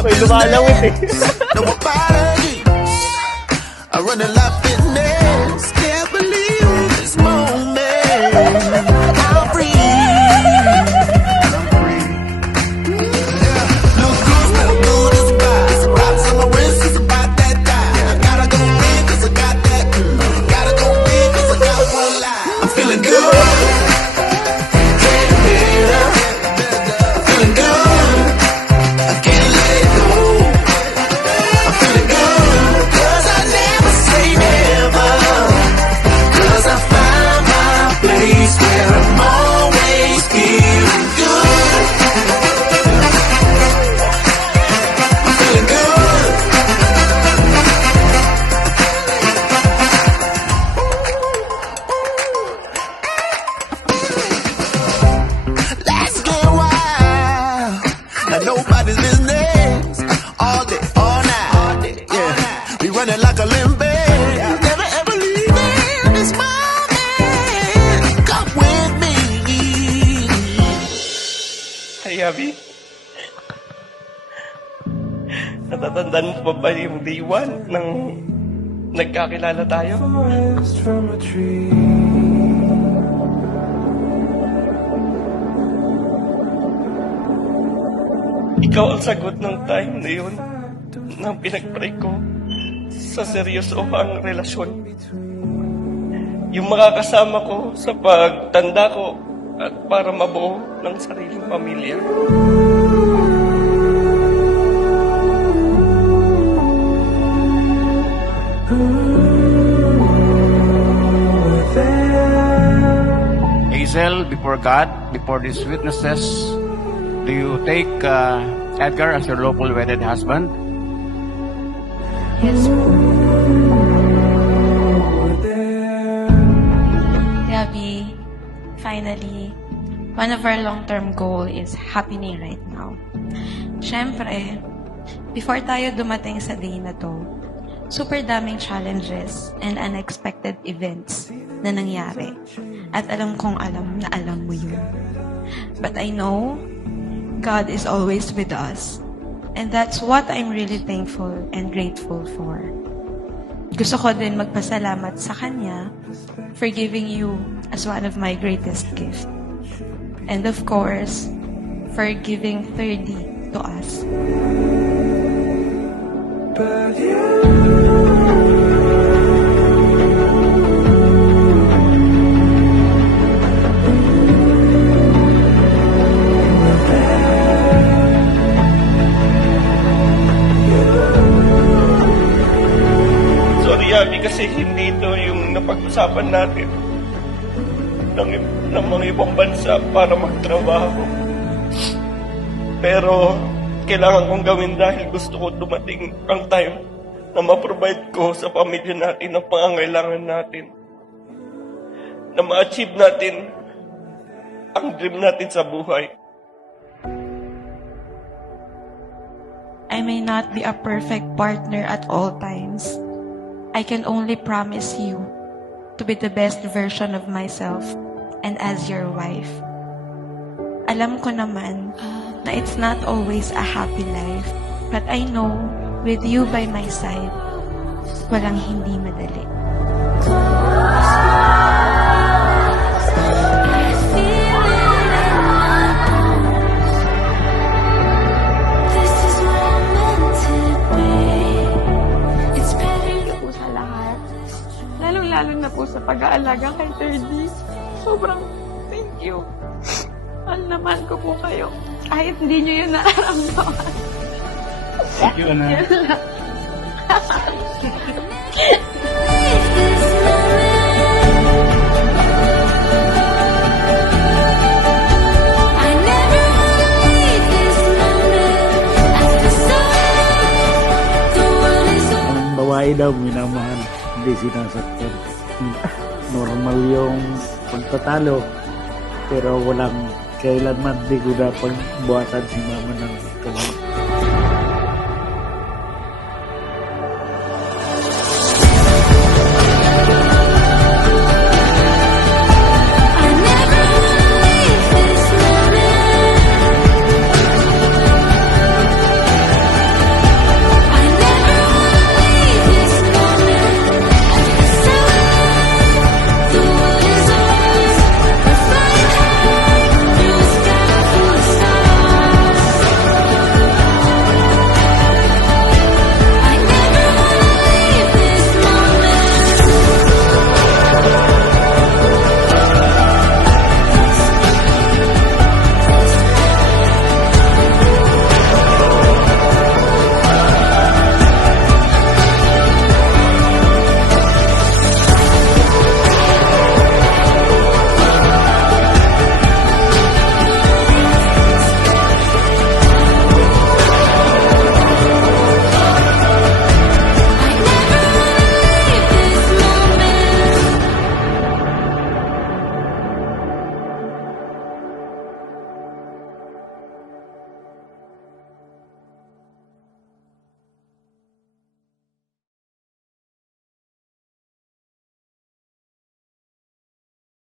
May lumalawit eh. No apology. I run a lot fitness. Can't believe this moment. I'm free. Yeah. Look good, smell good, it's a vibe. It's a props on my wrist, it's about that time. I gotta go big, cause I got that. Gotta go big, cause I got one life. I'm feeling good. Feeling good. I can't let it go. I'm feeling good. Cause I never say never. Cause I find my place where I'm always feeling good. I'm feeling good. Let's get wild. Now nobody's business. All day, all night. Yeah, we running like a limb. Never ever leaving this moment. Come with me. Hey, Abby. Natatandaan mo pa ba yung day one nang nagkakilala tayo? Ikaw ang sagot ng time na yun nang pinag-pray ko sa seryosohang relasyon. Yung makakasama ko sa pagtanda ko at para mabuo ng sariling pamilya. Hazel, before God, before these witnesses, do you take Edgar as your lawful wedded husband? Yes. Gabby, finally, one of our long-term goal is happening right now. Siyempre, before tayo dumating sa day na to, super daming challenges and unexpected events na nangyari. At alam kong alam na alam mo yun. But I know God is always with us. And that's what I'm really thankful and grateful for. Gusto ko din magpasalamat sa Kanya for giving you as one of my greatest gifts. And of course, for giving 30 to us. Sorry, Abby, kasi hindi ito yung napag-usapan natin ng mga ibang bansa para magtrabaho. Pero kailangan kong gawin dahil gusto ko dumating ang time na ma-provide ko sa pamilya natin ang pangangailangan natin. Na ma-achieve natin ang dream natin sa buhay. I may not be a perfect partner at all times. I can only promise you to be the best version of myself and as your wife. Alam ko naman na it's not always a happy life, but I know with you by my side, walang hindi madali. Po sa lahat. Lalong-lalo na po sa pag-aalaga kay Thirdy. Sobrang thank you. Mahal naman ko po kayo. Kahit hindi nyo yun nararamdaman. Thank you, Ana. Yan lang. Ang babae daw minamahal, hindi sinasaktan. Normal yung pagtatalo, pero walang kailanman di ko dapat buhatan si mama ng kamay.